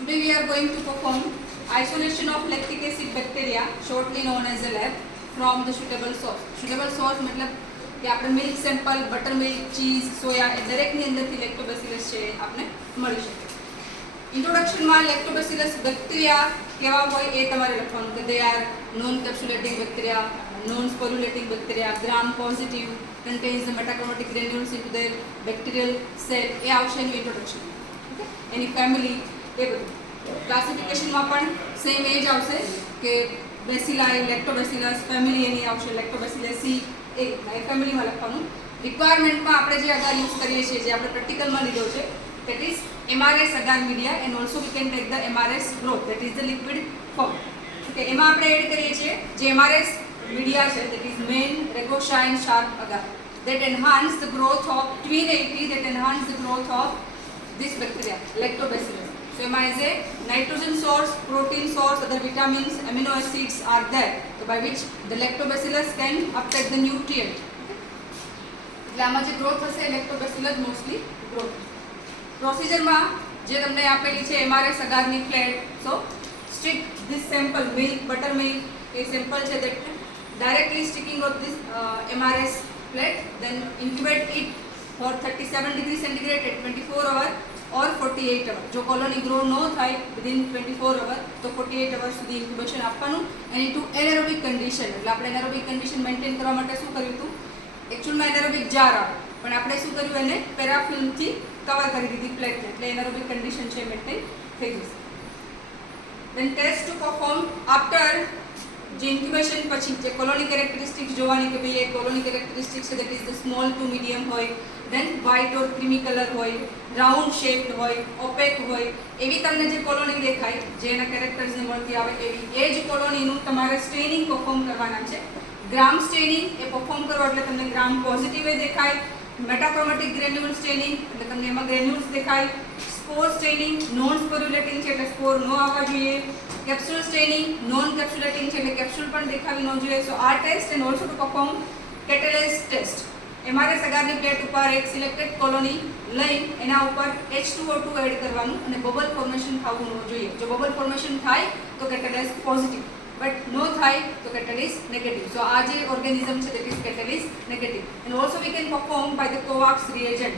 Today we are going to perform isolation of lactic acid bacteria, shortly known as a lab, from the suitable source. Suitable source मतलब कि આપણે milk sample, butter milk, cheese, soya એ દરેકની અંદરથી lactobacillus છે આપણે મળી શકે. ઇન્ટ્રોડક્શનમાં લેક્ટોબેસિલસ બેક્ટેરિયા કેવા હોય એ તમારે લખવાનું કે they are non capsulating bacteria, non sporulating bacteria, gram positive, contains the metachromatic granules into their bacterial cell. એ આવશે એનું ઇન્ટ્રોડક્શન. ઓકે, એની ફેમિલી એ બધું. ક્લાસિફિકેશનમાં પણ સેમ એ જ આવશે કે બેસિલાઈ, લેક્ટોબેસિલસ, ફેમિલી એની આવશે લેક્ટોબેસિલેસી, એ ફેમિલીમાં લખવાનું. રિક્વાયરમેન્ટમાં આપણે જે અગાર યુઝ કરીએ છીએ, જે આપણે પ્રેક્ટિકલમાં લીધો છે, that is MRS agar media, and also we can take the MRS growth, that is the liquid form. Okay, એમાં આપણે એડ કરીએ છીએ જે MRS media છે, that is main Regoscine sharp agar, that enhance the growth of twin AT, that enhance the growth of this bacteria lactobacillus. So એમાં is a nitrogen source, protein source, other vitamins, amino acids are there, so by which the lactobacillus can uptake the nutrient. એટલે આમાં જે growth હશે lactobacillus mostly growth. પ્રોસિજરમાં જે તમને આપેલી છે MRS અગારની plate, so stick this sample milk, butter milk, એ સેમ્પલ છે that directly sticking of this MRS plate, then incubate it for 37 degrees centigrade at 24 hours or 48 hours. જો colony grow ન થાય within 24 hours તો 48 hours સુધી incubation આપવાનું. And two anaerobic condition, એટલે આપણે એનેરોબિક કન્ડિશન મેન્ટેન કરવા માટે શું કર્યું હતું, એકચ્યુઅલમાં એનેરોબિક જાર આવે પણ આપણે શું કર્યું, એને પેરાફિલ્મથી કવર કરી દીધી પ્લેટને, એટલે એનેરોબિક કન્ડિશન છે મેન્ટેન થઈ જશે. દેન ટેસ્ટ ટુ પરફોર્મ આફ્ટર જે ઇન્ક્યુબેશન પછી જે કોલોની કેરેક્ટરિસ્ટિક્સ જોવાની કે ભાઈ એ કોલોની કેરેક્ટરિસ્ટિક્સ છે that is the small to medium હોય, દેન વ્હાઇટ ઓર ક્રીમી કલર હોય, રાઉન્ડ શેપ્ડ હોય, ઓપેક હોય, એવી તમને જે કોલોની દેખાય જે એના કેરેક્ટર્સને મળતી આવે એવી એ જ કોલોનીનું તમારે સ્ટેનિંગ પરફોર્મ કરવાના છે. ગ્રામ સ્ટેનિંગ એ પરફોર્મ કરો એટલે તમને ગ્રામ પોઝિટિવ એ દેખાય, મેટાક્રોમેટિક ગ્રેન્યુલ સ્ટેનિંગ એટલે તમને એમાં ગ્રેન્યુલ્સ દેખાય, સ્પોર સ્ટેનિંગ નોન સ્પોરુલેટિંગ છે એટલે સ્પોર ન આવવા જોઈએ, કેપ્સ્યુલ સ્ટેનિંગ નોન કેપ્સ્યુલેટિંગ છે એટલે કેપ્સ્યુલ પણ દેખાવી ન જોઈએ. સો આ test and also to perform catalase test. MRS અગારની પ્લેટ ઉપર એક સિલેક્ટેડ કોલોની લઈ એના ઉપર H2O2 એડ કરવાનું અને બબલ ફોર્મેશન થવું ન જોઈએ. જો બબલ ફોર્મેશન થાય તો કેટલેસ પોઝિટિવ, બટ નો થાય તો catalase negative. So આ જે ઓર્ગેનિઝમ છે that is catalase negative. And also we can perform by the COVAX reagent.